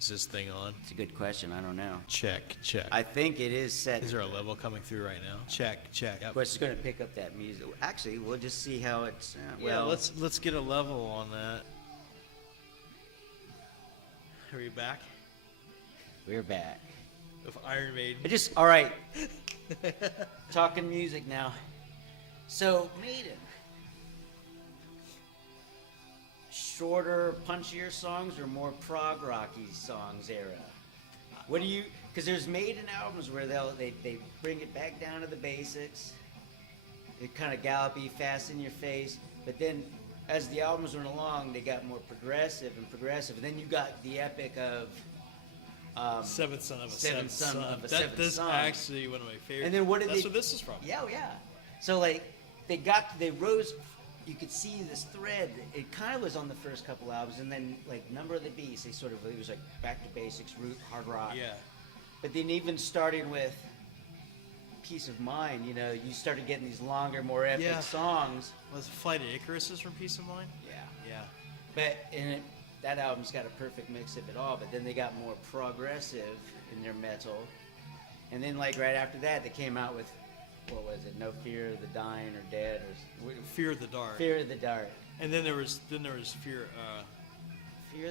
Is this thing on? It's a good question. I don't know. Check. I think it is set. Is there a level coming through right now? Check. Of course, it's going to pick up that music. Actually, we'll just see how it's. Yeah, let's get a level on that. Are we back? We're back. With Iron Maiden. All right. Talking music now. So, Maiden. Shorter, punchier songs or more prog rocky songs era? What do you? Because there's Maiden albums where they bring it back down to the basics. It kind of gallopy, fast in your face. But then, as the albums went along, they got more progressive. And then you got the epic of Seventh Son of a Seventh Son. Son of a Seventh That's Son. actually one of my favorites. And then what did That's where this is from. Yeah, yeah. So like they rose. You could see this thread. It kind of was on the first couple albums, and then like Number of the Beast, it was like back to basics, root, hard rock. Yeah. But then even starting with Peace of Mind, you started getting these longer, more epic songs. Was Flight of Icarus is from Peace of Mind? Yeah. But that album's got a perfect mix of it all. But then they got more progressive in their metal, and then like right after that, they came out with. What was it? No Fear of the Dying or Dead or Fear of the Dark. Fear of the Dark. And then there was Fear of the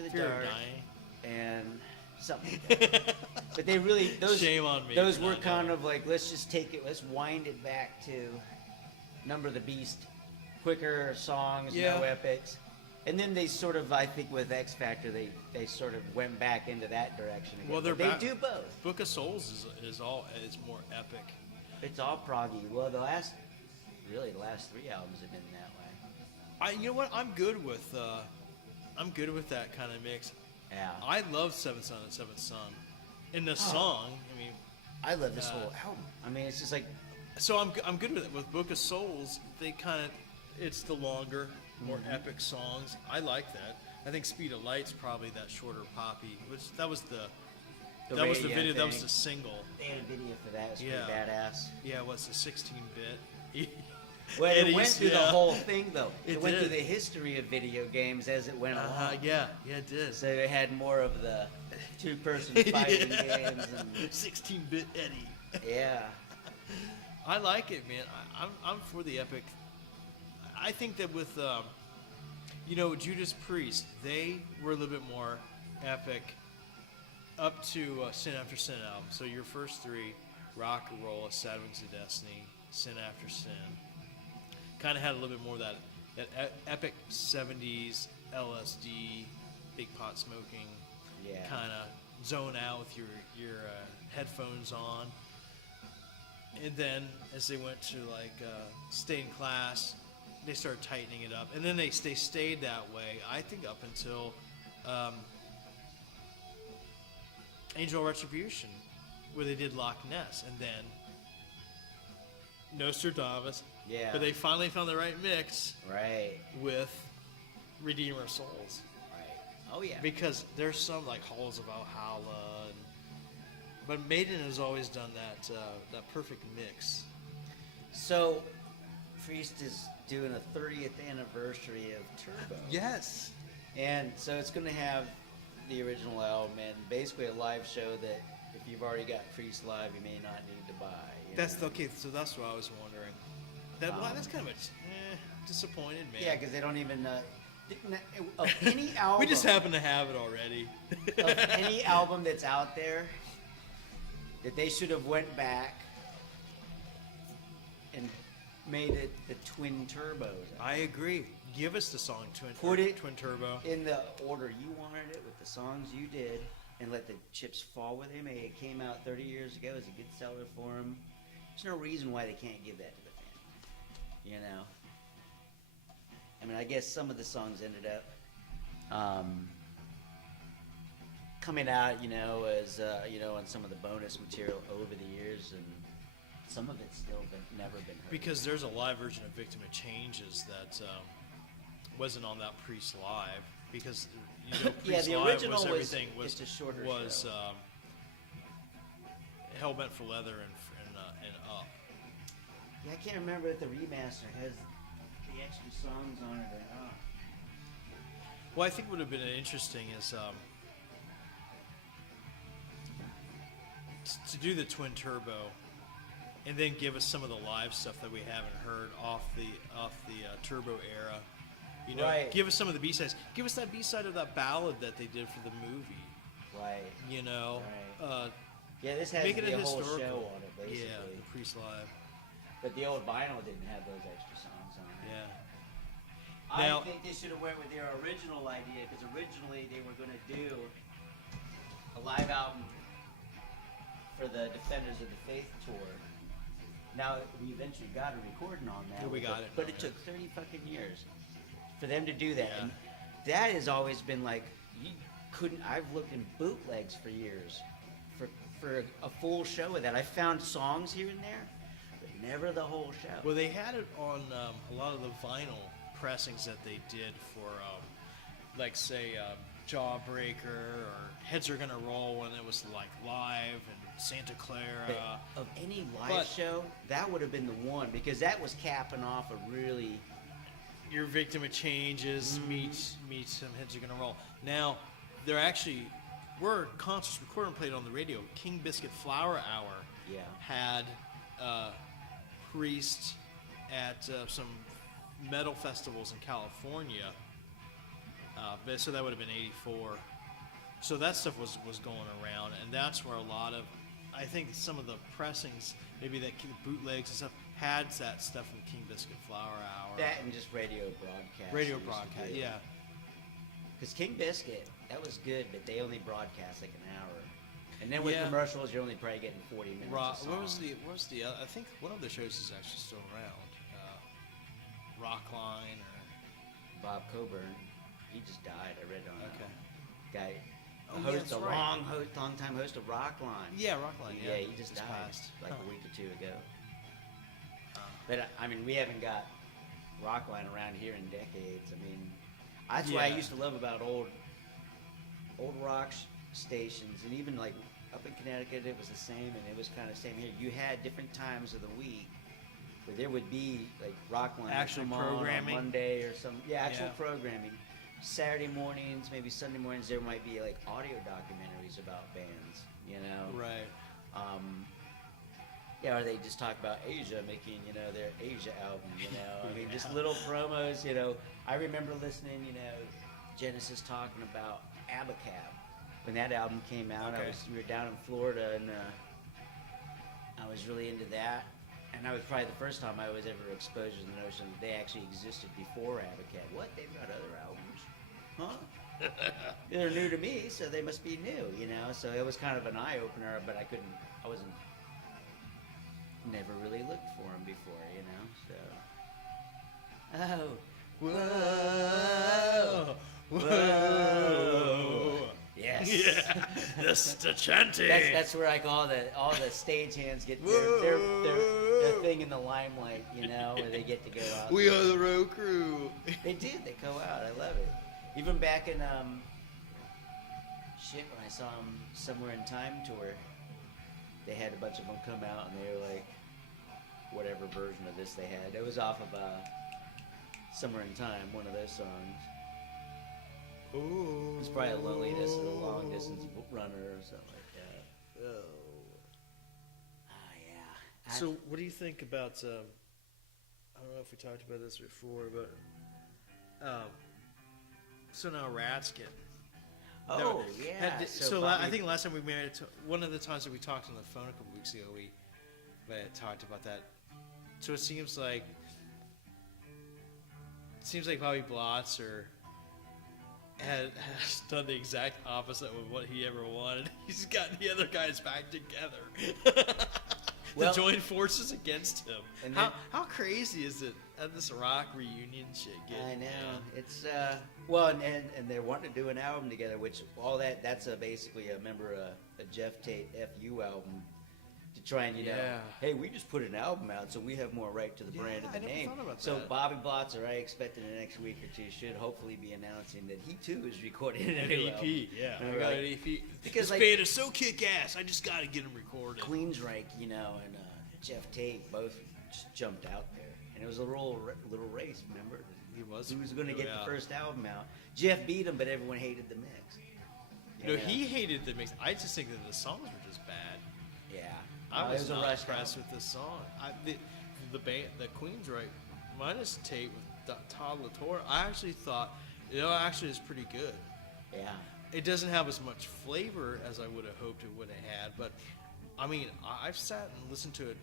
Fear Dark of Dying and something. Like that. But they really shame on me. Those were kind of like let's wind it back to Number of the Beast, quicker songs, no epics. And then they sort of, I think, with X Factor, they sort of went back into that direction again. Well, they do both. Book of Souls is more epic. It's all proggy. Well, the last 3 albums have been that way. You know what? I'm good with that kind of mix. Yeah. I love Seventh Son and Seventh Son. In the song, I mean, I love this whole album. I mean, it's just like. So I'm good with it. With Book of Souls, it's the longer, more epic songs. I like that. I think Speed of Light's probably that shorter poppy. That was the video. That was the single. They had a video for that. It was pretty badass. Yeah, it was a 16-bit. Well, it went through the whole thing, though. It went did. through the history of video games as it went along. Yeah, it did. So it had more of the two-person fighting games. And 16-bit Eddie. Yeah. I like it, man. I'm for the epic. I think that with, Judas Priest, they were a little bit more epic up to Sin After Sin album. So your first 3, Rock and Roll, Sad Wings of Destiny, Sin After Sin, kind of had a little bit more of that epic 70s LSD, big pot smoking, kind of zone out with your headphones on. And then as they went to like Stay in Class, they started tightening it up, and then they stayed that way. I think up until Angel Retribution, where they did Loch Ness, and then Nostradamus. Yeah. But they finally found the right mix. Right. With Redeemer Souls. Right. Oh yeah. Because there's some like Halls of Valhalla, but Maiden has always done that perfect mix. So, Priest is doing a 30th anniversary of Turbo. Yes. And so it's going to have the original album and basically a live show that if you've already got Priest live, you may not need to buy. That's okay. So that's what I was wondering. That's kind of disappointed, man. Yeah, because they don't even of any album. We just happen to have it already. Of any album that's out there, that they should have went back and made it the Twin Turbos. I agree. Give us the song Twin Turbo. In the order you wanted it, with the songs you did, and let the chips fall where they may. It came out 30 years ago. It's a good seller for them. There's no reason why they can't give that to the fan. I mean, I guess some of the songs ended up coming out, as on some of the bonus material over the years, and some of it's still never been heard. Because there's a live version of Victim of Changes that wasn't on that Priest Live, because Priest the Live original was just a shorter show. Hellbent for Leather and Up. Yeah, I can't remember if the remaster has the extra songs on it or not. Well, I think what would have been interesting is to do the twin turbo, and then give us some of the live stuff that we haven't heard off the turbo era. You know, Right. give us some of the B-sides. Give us that B-side of that ballad that they did for the movie. Right. You know, Right. Yeah, this has make it the a whole historical show on it, basically. Yeah, the Priest live. But the old vinyl didn't have those extra songs on it. Yeah. I Now- think they should have went with their original idea, because originally they were going to do a live album For the Defenders of the Faith tour. Now, we eventually got a recording on that. Yeah, we got it. But it took 30 fucking years for them to do that. Yeah. And that has always been like, you couldn't, I've looked in bootlegs for years for a full show of that. I found songs here and there, but never the whole show. Well, they had it on a lot of the vinyl pressings that they did for, like, say, Jawbreaker or Heads Are Gonna Roll when it was, like, live, and Santa Clara. But of any live but- show, that would have been the one, because that was capping off a really... Your Victim of Changes meets some Heads Are Gonna Roll. Now, there actually were concerts recorded and played on the radio. King Biscuit Flower Hour Yeah. had Priest at some metal festivals in California. So that would have been 84. So that stuff was going around, and that's where a lot of, I think some of the pressings, maybe that bootlegs and stuff, had that stuff from King Biscuit Flower Hour. That and just radio broadcasts. Radio broadcast, yeah. Because King Biscuit, that was good, but they only broadcast like an hour. And then with Yeah. commercials, you're only probably getting 40 minutes. What was the? I think one of the shows is actually still around. Rockline or Bob Coburn, he just died. I read on okay. guy, Oh, host, that's a right. long time host of Rockline. Yeah, Rockline. Yeah, he just died passed. like Huh. a week or two ago. But I mean, we haven't got Rockline around here in decades. I mean, that's what I Yeah. used to love about old rock stations, and even like up in Connecticut, it was the same, and it was kind of the same here. You had different times of the week where there would be like Rockline Actual come programming? on Monday or some actual Yeah. programming. Saturday mornings, maybe Sunday mornings, there might be like audio documentaries about bands, you know. Right. Yeah, or they just talk about Asia making, their Asia album, I mean, just little promos, I remember listening, Genesis talking about Abacab. When that album came out, Okay. we were down in Florida, and I was really into that. And that was probably the first time I was ever exposed to the notion that they actually existed before Abacab. What? They've got other albums? Huh? They're new to me, so they must be new, So it was kind of an eye-opener, but I wasn't, never really looked for them before, so. Oh. Whoa. Whoa. Yes. Yeah. the chanting. That's where like all the stagehands get their thing in the limelight, where they get to go out. We are the road crew. They did. They go out. I love it. Even back in when I saw them Somewhere in Time tour, they had a bunch of them come out, and they were like, whatever version of this they had. It was off of Somewhere in Time, one of those songs. Ooh. It's probably Loneliness of the Long Distance Runner or something like that. Oh. Yeah. So, what do you think about? I don't know if we talked about this before, but so now Ratt's getting. Oh, yeah. So Bobby- I think last time we made it. One of the times that we talked on the phone a couple weeks ago, we talked about that. So it seems like Bobby Blotzer has done the exact opposite of what he ever wanted. He's got the other guys back together. Well- to join forces against him. And How crazy is it at this rock reunion shit? I know. It's well, and they're wanting to do an album together, which that's basically a member a Jeff Tate FU album to try and Yeah. hey, we just put an album out, so we have more right to the brand of I the never name. thought about So that. Bobby Blotzer, I expect in the next week or two, should hopefully be announcing that he too is recording An a new EP, album. yeah. And I we're got like, an EP. because, This like- band is so kick-ass, I just got to get them recorded. Queensryche, and Jeff Tate both just jumped out there, and it was a little race. Remember, He was. who was going to get Yeah. the first album out? Jeff beat him, but everyone hated the mix. No, he hated the mix. I just think that the songs were just bad. Yeah. I Oh, it was a not rushed impressed album. with this song. The band, the Queen's right, minus Tate with Todd LaTorre. I actually thought, actually is pretty good. Yeah. It doesn't have as much flavor as I would have hoped it would have had, but I mean, I've sat and listened to it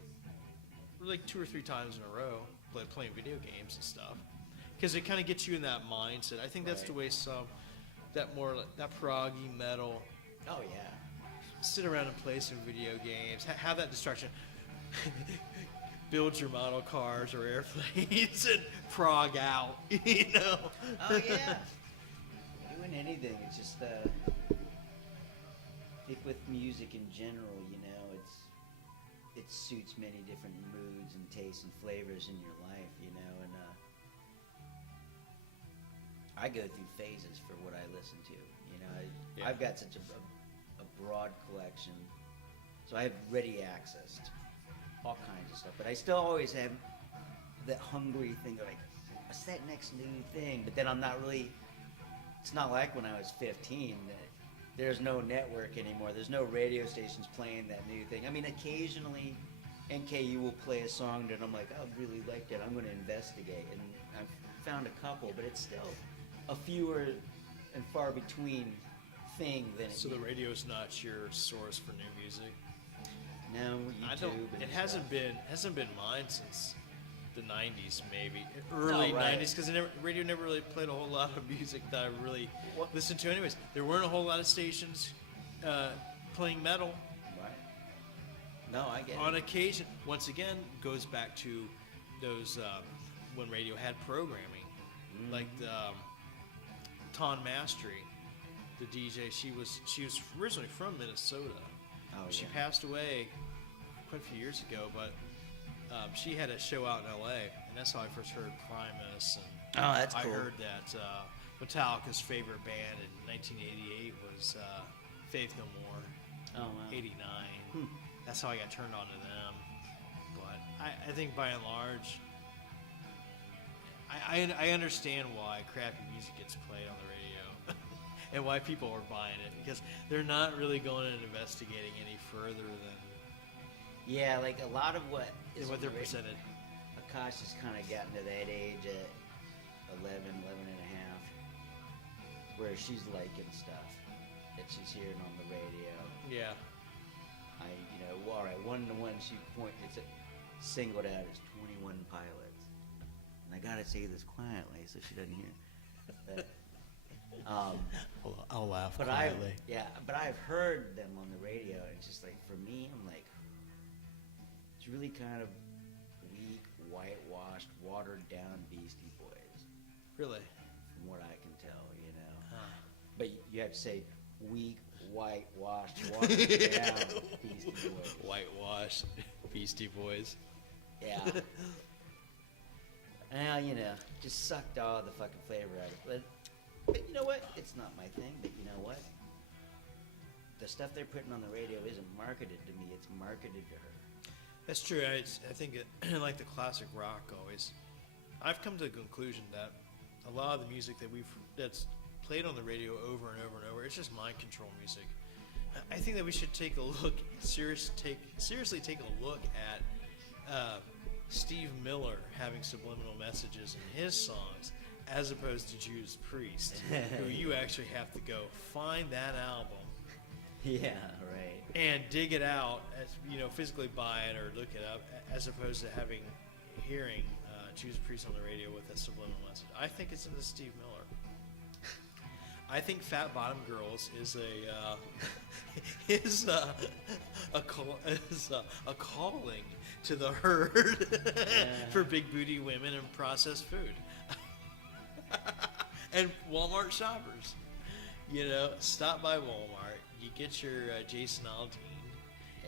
like 2 or 3 times in a row, playing video games and stuff, because it kind of gets you in that mindset. I think that's Right. the way that proggy metal. Oh yeah. Sit around and play some video games. Have that distraction. Build your model cars or airplanes and prog out. You know. Oh yeah. Doing anything. It's just with music in general, it suits many different moods and tastes and flavors in your life, and I go through phases for what I listen to. Yeah. I've got such a broad collection, so I have ready access to all kinds of stuff, but I still always have that hungry thing of like, what's that next new thing? But then I'm not really, it's not like when I was 15 that there's no network anymore, there's no radio stations playing that new thing. I mean, occasionally NKU will play a song that I'm like, I really liked it, I'm going to investigate, and I've found a couple, but it's still a fewer and far between thing than it So the used. radio's not your source for new music. No, YouTube. I don't. and It stuff. hasn't been mine since the '90s, maybe early right. '90s, because radio never really played a whole lot of music that I really What- listened to. Anyways, there weren't a whole lot of stations playing metal. Right. No, I get On it. occasion, once again, goes back to those when radio had programming, like the Ton Mastery, the DJ. She was originally from Minnesota. Oh, She yeah. passed away quite a few years ago, but she had a show out in L.A., and that's how I first heard Primus. And Oh, that's cool. I heard that Metallica's favorite band in 1988 was Faith No More. Oh, wow. 89. That's how I got turned on to them. But I think by and large, I understand why crappy music gets played on the radio and why people are buying it, because they're not really going and investigating any further than Yeah, like a lot of what is what on they're the radio- presented. Akash has kind of gotten to that age at 11 and a half, where she's liking stuff that she's hearing on the radio. Yeah. All right, one she it's singled out as 21 Pilots, and I gotta say this quietly so she doesn't hear. But, I'll laugh but I've heard them on the radio, and it's just like, for me, I'm like, it's really kind of weak, whitewashed, watered down Beastie Boys, Really? from what I can tell, Huh. But you have to say weak, whitewashed, watered down Beastie Boys. Whitewashed Beastie Boys. Yeah. Well, just sucked all the fucking flavor out of it. But you know what? It's not my thing, but you know what? The stuff they're putting on the radio isn't marketed to me, it's marketed to her. That's true. I think like the classic rock always, I've come to the conclusion that a lot of the music that's played on the radio over and over and over, it's just mind control music. I think that we should take a look, seriously take a look at Steve Miller having subliminal messages in his songs, as opposed to Judas Priest, who you actually have to go find that album Yeah, right. and dig it out, physically buy it or look it up, as opposed to hearing Judas Priest on the radio with a subliminal message. I think it's in the Steve Miller. I think Fat Bottom Girls is a calling to the herd for big booty women and processed food. And Walmart shoppers, stop by Walmart. You get your Jason Aldean.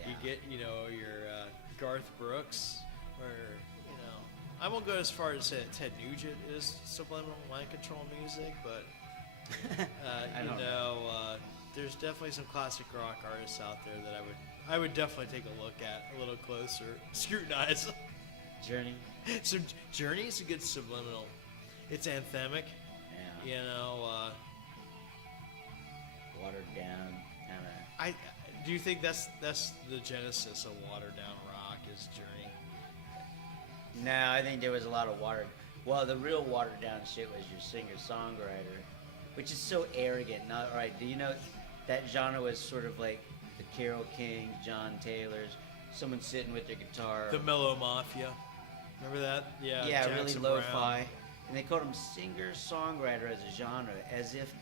Yeah. You get, your Garth Brooks, or, I won't go as far as say Ted Nugent is subliminal mind control music, but, I don't know. there's definitely some classic rock artists out there that I would definitely take a look at a little closer, scrutinize. Journey. So Journey is a good subliminal. It's anthemic, Yeah. Watered down, kind of. Do you think that's the genesis of watered down rock is Journey? No, I think there was a lot of Well, the real watered down shit was your singer-songwriter, which is so arrogant. Not right. Do you know that genre was sort of like the Carole Kings, John Taylors, someone sitting with their guitar. The Mellow Mafia. Remember that? Yeah. Yeah, Jackson really Browne. lo-fi. And they called them singer-songwriter as a genre, as if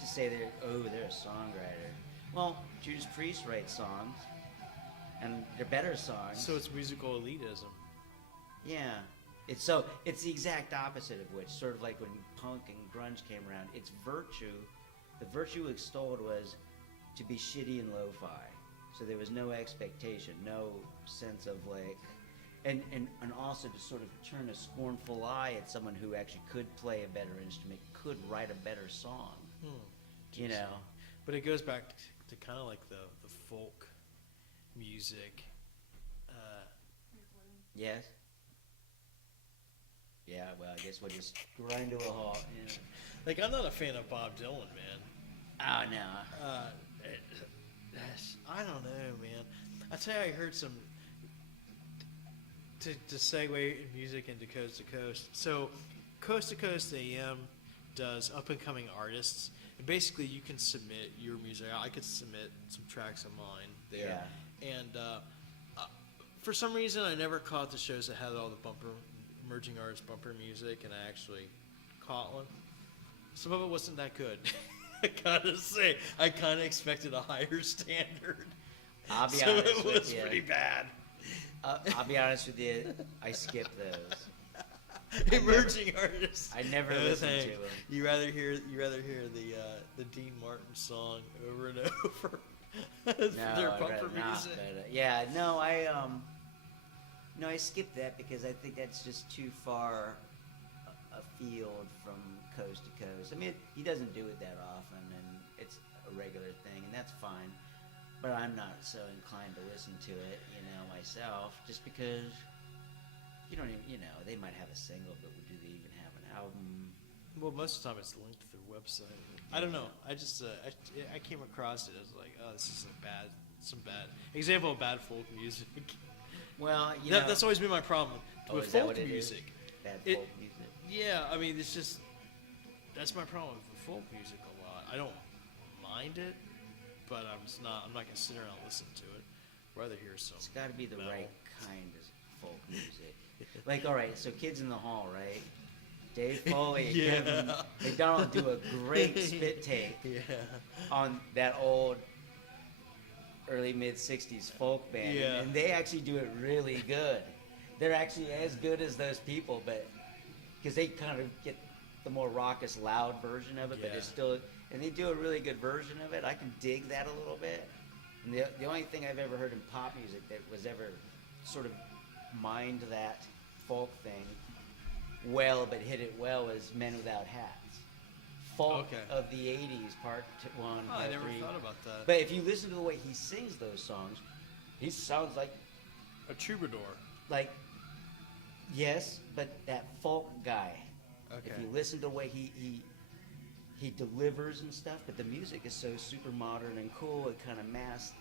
to say they're a songwriter. Well, Judas Priest writes songs, and they're better songs. So it's musical elitism. Yeah. It's the exact opposite of which, sort of like when punk and grunge came around. It's virtue. The virtue extolled was to be shitty and lo-fi. So there was no expectation, no sense of like, and also to sort of turn a scornful eye at someone who actually could play a better instrument, could write a better song. You know. But it goes back to kind of like the folk music. Yes. Yeah, well, I guess we'll just grind to a halt. Yeah. Like, I'm not a fan of Bob Dylan, man. Oh, no. I don't know, man. I tell you, I heard some to segue music into Coast to Coast. So, Coast to Coast AM does up and coming artists, and basically you can submit your music. I could submit some tracks of mine there, and for some reason I never caught the shows that had all the emerging artist bumper music, and I actually caught one. Some of it wasn't that good. I gotta say, I kind of expected a higher standard. I'll be so honest it was with you. pretty bad. I'll be honest with you. I skipped those. Emerging artists. I never listened to them. You rather hear the Dean Martin song over and over. Their I'd bumper rather not, music. But, I skipped that because I think that's just too far afield from coast to coast. I mean, he doesn't do it that often, and it's a regular thing, and that's fine. But I'm not so inclined to listen to it, myself, just because you don't even, they might have a single, but do they even have an album? Well, most of the time it's linked to their website. I don't know. I just I came across it as like, oh, this is some bad example of bad folk music. Well, that's always been my problem with is that folk what it music. Is? Bad folk music. Yeah, I mean, it's just that's my problem with folk music a lot. I don't mind it, but I'm not gonna sit around and listen to it. Rather hear some. It's got to be the metal. right kind of folk music. Like, all right, so Kids in the Hall, right? Dave Foley and Kevin McDonald do a great spit take on that old early mid-'60s folk band, and they actually do it really good. They're actually as good as those people, but because they kind of get the more raucous, loud version of it, but it's still, and they do a really good version of it. I can dig that a little bit. And the only thing I've ever heard in pop music that was ever sort of mined that folk thing well, but hit it well, was Men Without Hats. Folk of the 80s, part 1, part 3. I never thought about that. But if you listen to the way he sings those songs, he sounds like a troubadour. Like, yes, but that folk guy. Okay. If you listen to the way he delivers and stuff, but the music is so super modern and cool, it kind of masks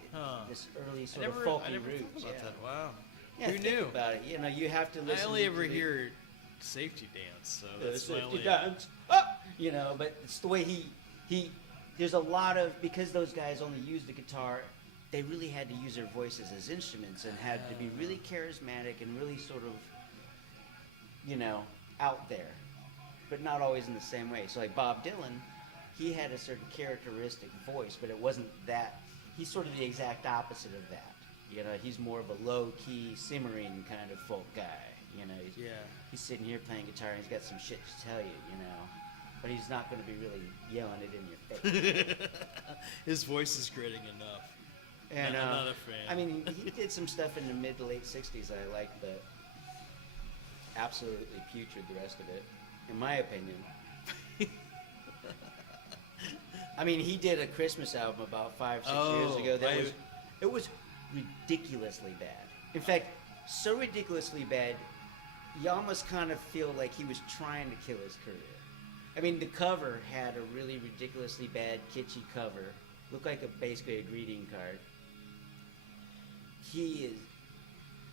this early sort of folky I never roots. thought about that. Wow. Yeah, Who think knew? about it. You have to listen. I only to ever the hear Safety Dance, so that's my Safety only. Dance. But it's the way he. There's a lot of, because those guys only use the guitar, they really had to use their voices as instruments and had to be really charismatic and really sort of, out there, but not always in the same way. So like Bob Dylan, he had a certain characteristic voice, but it wasn't that. He's sort of the exact opposite of that. He's more of a low-key, simmering kind of folk guy. He's sitting here playing guitar and he's got some shit to tell you, but he's not going to be really yelling it in your face. His voice is gritting enough. And I'm not a fan. I mean, he did some stuff in the mid to late '60s I like, but absolutely putrid the rest of it, in my opinion. I mean, he did a Christmas album about 5-6 years ago that it was ridiculously bad. In fact, so ridiculously bad, you almost kind of feel like he was trying to kill his career. I mean, the cover had a really ridiculously bad, kitschy cover look like basically a greeting card. He is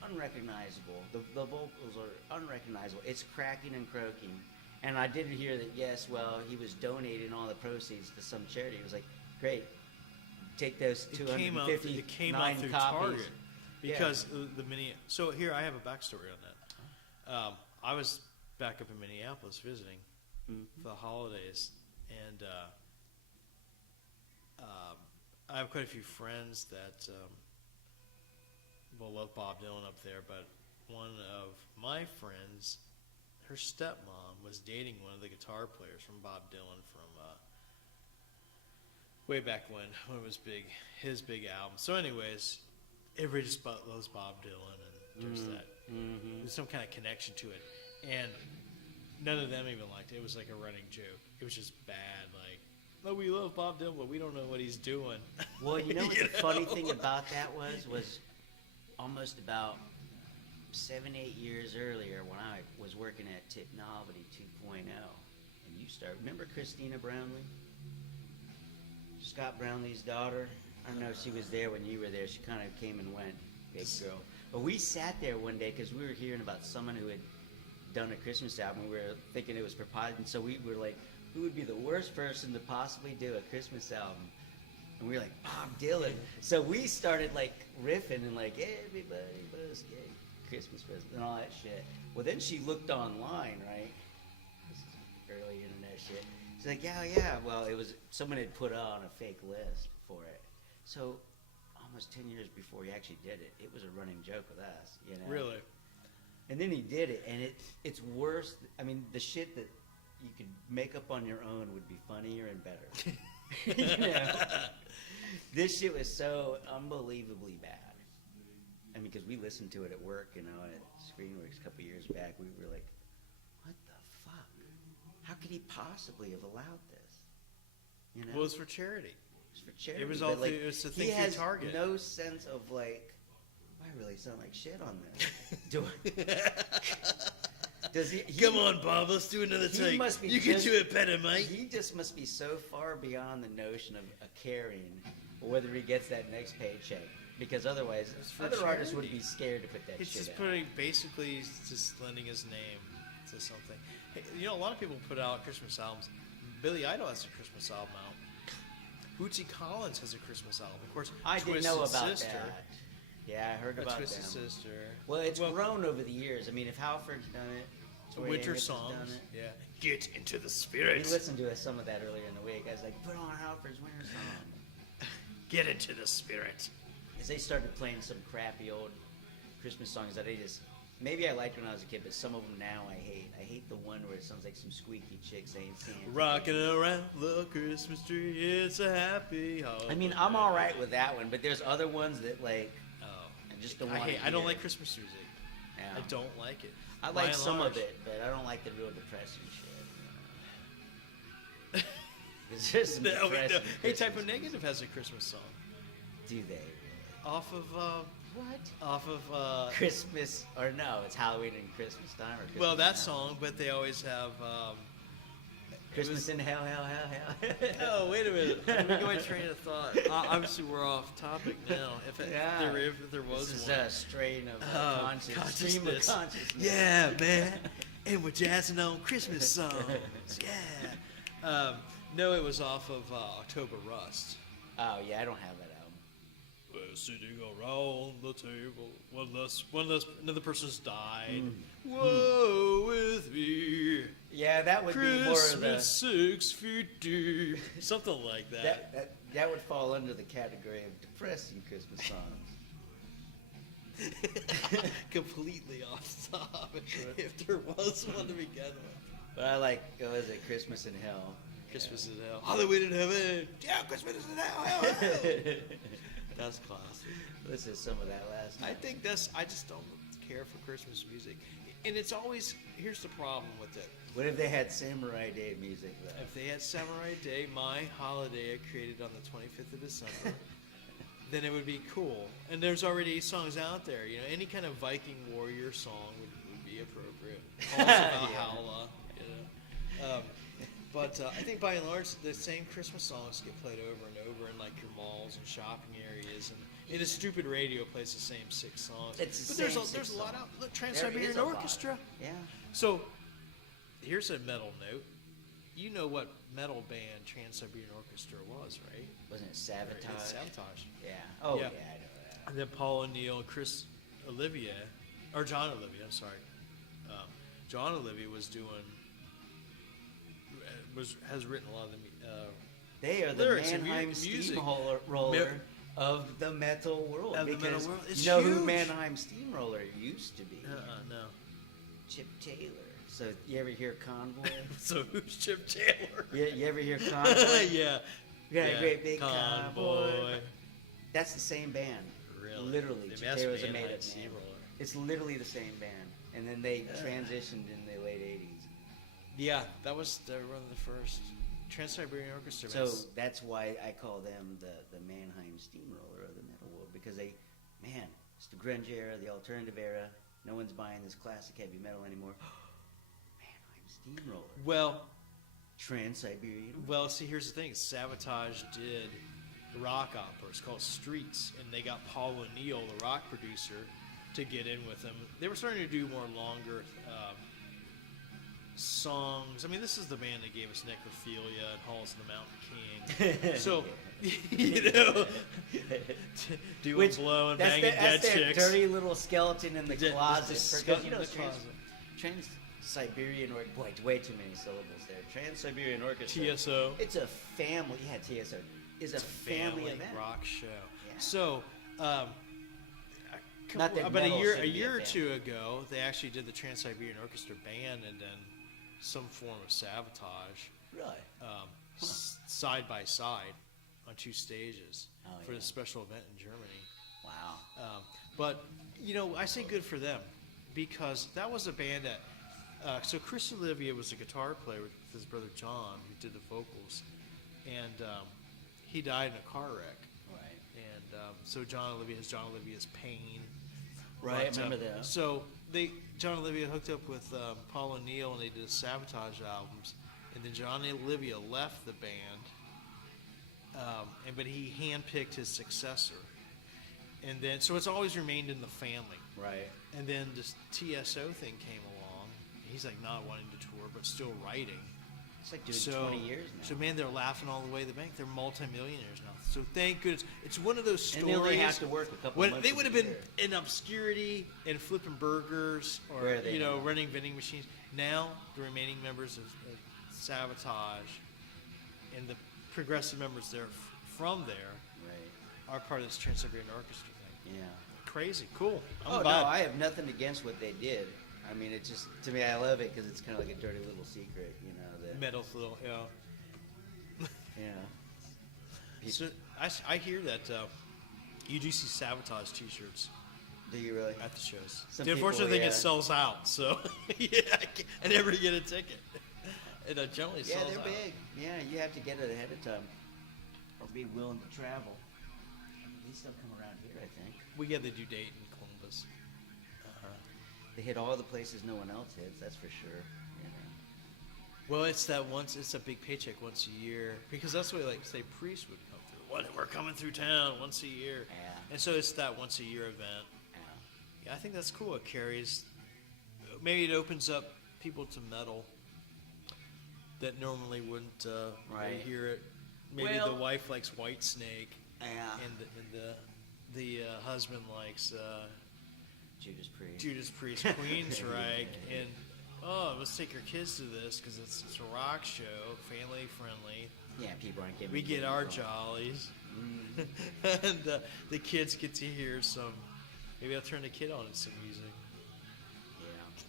unrecognizable. The vocals are unrecognizable. It's cracking and croaking. And I did hear that, yes, well, he was donating all the proceeds to some charity. It was like, great. Take those 259 it came out through copies. Target because the mini. So here I have a backstory on that. I was back up in Minneapolis visiting for the holidays, and I have quite a few friends that will love Bob Dylan up there. But one of my friends, her stepmom, was dating one of the guitar players from Bob Dylan from way back when it was big, his big album. So anyways, everybody just loves Bob Dylan, and there's that. There's some kind of connection to it. And none of them even liked it. It was like a running joke. It was just bad. Like, oh, we love Bob Dylan, but we don't know what he's doing. Well, you know what the funny thing about that was almost about 7-8 years earlier when I was working at Technology 2.0, and you remember Christina Brownlee? Scott Brownlee's daughter. I don't know if she was there when you were there. She kind of came and went, big girl. But we sat there one day because we were hearing about someone who had done a Christmas album. We were thinking it was for Pod, and so we were like, who would be the worst person to possibly do a Christmas album? And we were like, Bob Dylan. So we started like riffing and like, everybody must get Christmas presents and all that shit. Well, then she looked online, right? This is early internet shit. She's like, yeah. Well, it was someone had put on a fake list for it. So almost 10 years before he actually did it, it was a running joke with us, you know? Really? And then he did it, and it's worse. I mean, the shit that you could make up on your own would be funnier and better. You know? This shit was so unbelievably bad. I mean, because we listened to it at work, you know, at Screenworks a couple years back. We were like, what the fuck? How could he possibly have allowed this? You know? Well, it's for charity. It's for charity. It was but, all like, it was to he think has through Target. No sense of like, I really sound like shit on this. Do Does he? Come on, Bob. Let's do another take. Must be you can do it better, mate. He just must be so far beyond the notion of a caring, or whether he gets that next paycheck. Because otherwise, other artists would be scared to put that He's shit just out. basically he's just lending his name to something. Hey, you know, a lot of people put out Christmas albums. Billy Idol has a Christmas album out. Bootsy Collins has a Christmas album. Of course, I didn't know Twisted about Sister. that. Yeah, I heard about Twisted them. Sister. Well, it's grown over the years. I mean, if Halford's done it, Tori Winter Amos has songs. done it. Yeah. Get into the We spirit. listened to some of that earlier in the week. I was like, put on Halford's Winter Song. Get into the spirit. As they started playing some crappy old Christmas songs that maybe I liked when I was a kid, but some of them now I hate. I hate the one where it sounds like some squeaky chick saying Santa. Rocking around the Christmas tree, it's a happy holiday. I mean, I'm all right with that one, but there's other ones that like I just don't want to I don't like Christmas music. Yeah. I don't like it. I By like and some large. of it, but I don't like the real depressing shit. It's just some depressing Hey, Christmas Type of Negative has a Christmas song. Do they? Really? Off of What? Off of Christmas, or no, it's Halloween and Christmas time. Or Christmas well, that now. song, but they always have Christmas in hell. Oh, wait a minute. Let me go my train of thought. Obviously, we're off topic now. If there was this is one. a strain of stream of consciousness. consciousness. Yeah, man. And we're jazzing on Christmas songs. Yeah. No, it was off of October Rust. Oh yeah, I don't have that album. We're sitting around the table. Another person's died. Whoa, with me. Yeah, that would be more of Christmas the 6 feet deep. Something like that. that would fall under the category of depressing Christmas songs. Completely off topic. If there was one to begin with. But I like, what was it, Christmas in Hell? Christmas in Hell. Halloween in Heaven. Yeah, Christmas in Hell. That's classic. Listen to some of that last night. I think I just don't care for Christmas music. And it's always, here's the problem with it. What if they had Samurai Day music though? If they had Samurai Day, my holiday I created on the 25th of December, then it would be cool. And there's already songs out there. You know, any kind of Viking warrior song would be appropriate. Also Valhalla. You know. But I think by and large, the same Christmas songs get played over and over in like your malls and shopping areas, and a stupid radio plays the same 6 songs. It's the but there's same a, six there's a lot songs. out. Look, There Trans-Siberian is a lot. Orchestra. Yeah. So here's a metal note. You know what metal band Trans-Siberian Orchestra was, right? Wasn't it Sabotage? It's Sabotage. Yeah. Oh, yeah, Yeah. I know that. And then Paul O'Neill and Chris Olivia, or John Olivia, I'm sorry. John Olivia was doing, has written a lot of the They are the lyrics and Mannheim music. Steamroller of the metal world. Of the metal because world. It's you know who huge. Mannheim Steamroller used to be? no. Chip Taylor. So you ever hear Convoy? So who's Chip Taylor? You ever hear Convoy? Yeah. We got a great big convoy. That's the same band. Really? Literally. They Chip must Taylor be was a Mannheim made-up name. Steamroller. It's literally the same band. And then they transitioned in the late 80s. Yeah, they were one of the first Trans-Siberian Orchestra. So that's why I call them the Mannheim Steamroller of the metal world, because it's the grunge era, the alternative era. No one's buying this classic heavy metal anymore. Mannheim Steamroller. Well, Trans-Siberian. Well, see, here's the thing. Sabotage did a rock opera. It's called Streets, and they got Paul O'Neill, the rock producer, to get in with them. They were starting to do more longer songs. I mean, this is the band that gave us Necrophilia and Halls of the Mountain King. So, you know, doing blow and banging dead that's their chicks. dirty little skeleton in the closet. Just Because, you in know, the closet. Trans-Siberian Orchestra. Boy, way too many syllables there. Trans-Siberian Orchestra. TSO. It's a family. Yeah, TSO. It's a family event. rock show. Yeah. So, Not that about a metal year shouldn't be a or band. two ago, they actually did the Trans-Siberian Orchestra band and then some form of Sabotage Really? side by side on 2 stages Oh, for yeah. a special event in Germany. Wow. But, you know, I say good for them because that was a band that, so Chris Olivia was a guitar player with his brother John who did the vocals, and he died in a car wreck. Right. And so John Olivia's Pain. Right, I But, remember that. So John Olivia hooked up with Paul O'Neill and they did Sabotage albums, and then John Olivia left the band, but he handpicked his successor, and then so it's always remained in the family. Right. And then this TSO thing came along. He's like not wanting to tour, but still writing. It's like doing 20 years now. So man, they're laughing all the way to the bank. They're multimillionaires now. So thank goodness. It's one of those And stories. they only have to work a couple when months they of would have the been year. in obscurity and flipping burgers or Where are they now? running vending machines. Now the remaining members of Sabotage and the progressive members there from there Right. are part of this Trans-Siberian Orchestra thing. Yeah. Crazy, cool. I'm Oh, no, glad. I have nothing against what they did. I mean, it's just, to me, I love it because it's kind of like a dirty little secret, you know. That, Metal little, you know. So I hear that you do see Sabotage T-shirts Do you really? at the shows. Some The unfortunate people, thing, yeah. it sells out. So yeah, I never get a ticket. It generally Yeah, sells they're out. big. Yeah, you have to get it ahead of time or be willing to travel. They still come around here, I think. We get the due date in Columbus. They hit all the places no one else hits, that's for sure. You know. Well, it's a big paycheck once a year because that's the way, like, say, Priest would come through. We're coming through town once a year, Yeah. and so it's that once a year event. Yeah. Yeah, I think that's cool. It carries, maybe it opens up people to metal that normally wouldn't Right. hear it. Maybe Well- the wife likes Whitesnake, Yeah. and the husband likes Judas Priest. Judas Priest, Queensryche, and let's take your kids to this because it's a rock show, family friendly. Yeah, people aren't giving We get our job. jollies, Mm. and the kids get to hear some. Maybe I'll turn the kid on to some music. Yeah.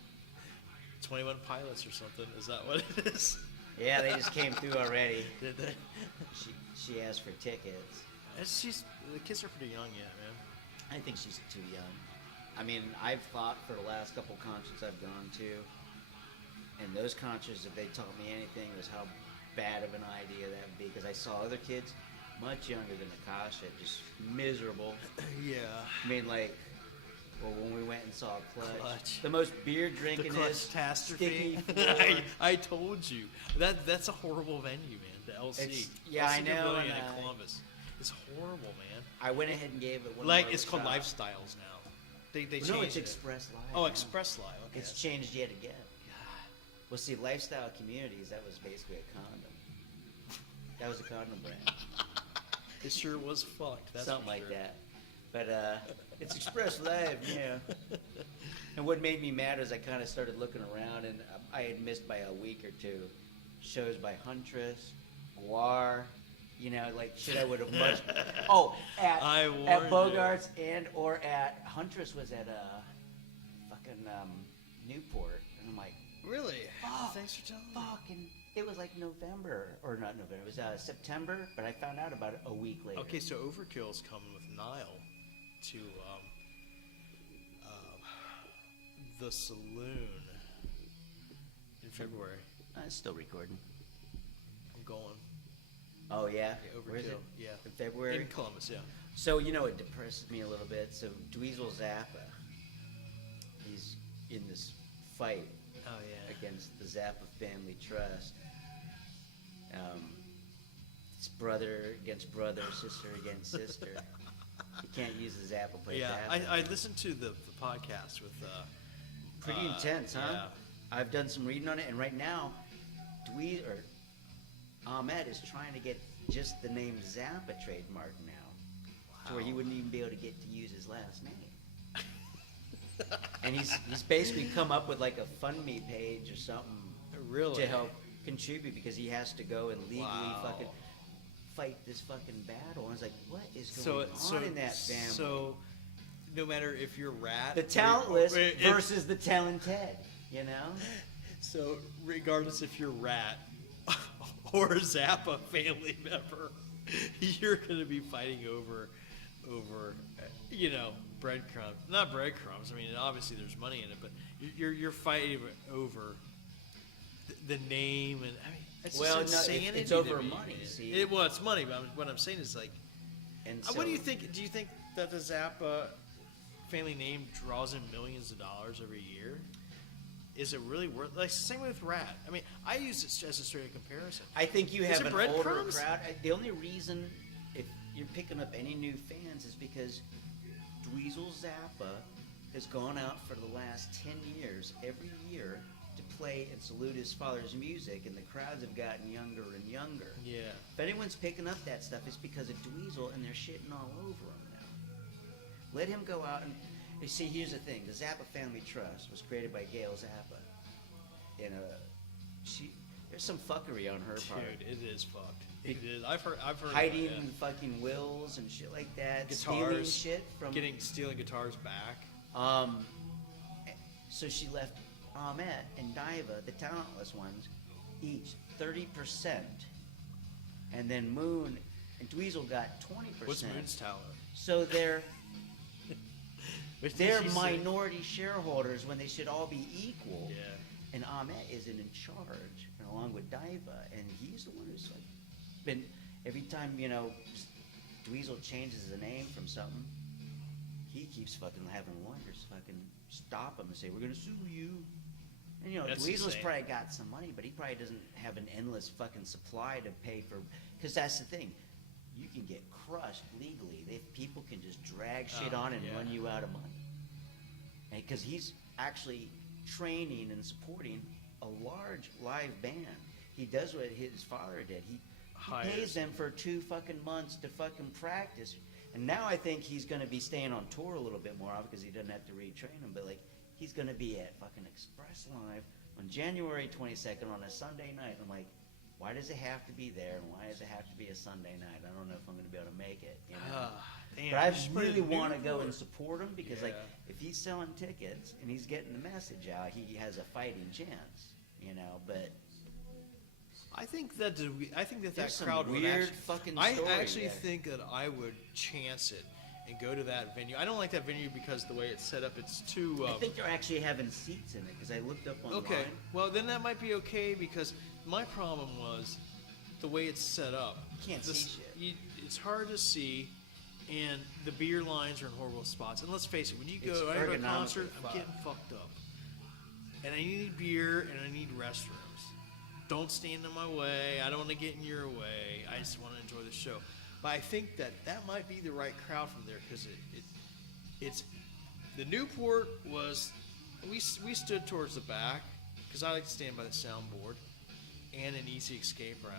21 Pilots or something. Is that what it is? Yeah, they just came through already. Did they? She asked for tickets. The kids are pretty young yet, man. I think she's too young. I mean, I've thought for the last couple concerts I've gone to, and those concerts, if they taught me anything, was how bad of an idea that would be. Because I saw other kids much younger than Akasha, just miserable. Yeah. I mean, like, or when we went and saw Clutch. the most beer The drinking catastrophe. sticky I told you that's a horrible venue, man. The LC. Yeah, I LC know, Pavilion and in Columbus. It's horrible, man. I went ahead and gave it one Like more it's called shot. Lifestyles now. They Well, changed no, it's it. Express Live. Oh, now. Express Live. Okay. It's changed yet again. Well, see, Lifestyle Communities, that was basically a condom. That was a condom brand. It sure was fucked. That's Something for like sure. that. But it's Express Live, yeah. And what made me mad is I kind of started looking around, and I had missed by a week or two shows by Huntress, Guar, like shit I would have much. Oh, at warned Bogarts and or at Huntress was at fucking Newport, and I'm like, Really? Fuck. Thanks for telling me. fucking. It was like November, or not November. It was September, but I found out about it a week later. Okay, so Overkill's coming with Nile to the Saloon in February. It's still recording. I'm going. Oh yeah, Yeah, where is Overkill. it? Yeah. In February. In Columbus, yeah. So it depresses me a little bit. So Dweezil Zappa, he's in this fight Oh yeah. against the Zappa Family Trust. It's brother against brother, sister against sister. You can't use the Zappa play. Yeah, Zappa. I listened to the podcast with. Pretty intense, huh? Yeah. I've done some reading on it, and right now, Ahmed is trying to get just the name Zappa trademarked now, to where he wouldn't even be able to get to use his last name. And he's basically come up with like a FundMe page or something Really? to help contribute, because he has to go and legally Wow. fucking fight this fucking battle. And it's like, what is going on in that family? So, no matter if you're Ratt, The talentless or- versus the talented, So, regardless if you're Ratt or a Zappa family member, you're going to be fighting over, breadcrumbs. Not breadcrumbs. I mean, obviously there's money in it, but you're fighting over the name, and I mean, it's Well, no, just it's insanity over to me, money, man. see? It's money, but what I'm saying is like, And what do you think? Do you think that the Zappa family name draws in millions of dollars every year? Is it really worth? Like same way with Ratt. I mean, I use it as a straight up comparison. I think you Is have it an older breadcrumbs? crowd. The only reason if you're picking up any new fans is because Dweezil Zappa has gone out for the last 10 years, every year, to play and salute his father's music, and the crowds have gotten younger and younger. Yeah. If anyone's picking up that stuff, it's because of Dweezil, and they're shitting all over him now. Let him go out and... You see, here's the thing. The Zappa Family Trust was created by Gail Zappa. And there's some fuckery on her part. Dude, it is fucked. It is. I've heard. Hiding about it, fucking wills and shit like that. yeah. Stealing Guitars. shit from... Stealing guitars back. So she left Ahmet and Diva, the talentless ones, each 30%. And then Moon and Dweezil got 20%. What's Moon's talent? So they're Which did she say? minority shareholders when they should all be equal. Yeah. And Ahmet isn't in charge, and along with Diva, and he's the one who's like been every time Dweezil changes the name from something, he keeps fucking having lawyers fucking stop him and say, we're gonna sue you. And That's Dweezil's insane. probably got some money, but he probably doesn't have an endless fucking supply to pay for. Because that's the thing, you can get crushed legally. People can just drag shit on and yeah. run you out of money. Because he's actually training and supporting a large live band. He does what his father did. He pays them for 2 fucking months to fucking practice. And now I think he's going to be staying on tour a little bit more often because he doesn't have to retrain them. But he's going to be at fucking Express Live on January 22nd on a Sunday night. I'm like, why does it have to be there? And why does it have to be a Sunday night? I don't know if I'm going to be able to make it. Damn, But I just put really it want to new go for and it. support him because, Yeah. if he's selling tickets and he's getting the message out, he has a fighting chance, But I think that There's some crowd would weird actually, fucking I story actually there. think that I would chance it and go to that venue. I don't like that venue because the way it's set up, it's too. I think they're actually having seats in it because I looked up online. Okay, well then that might be okay because my problem was the way it's set up. You can't see shit. It's hard to see, and the beer lines are in horrible spots. And let's face it, when you It's go to a concert, ergonomically I'm fucked. getting fucked up. And I need beer and I need restrooms. Don't stand in my way. I don't want to get in your way. I just want to enjoy the show. But I think that might be the right crowd from there because it's the Newport was we stood towards the back because I like to stand by the soundboard and an easy escape route.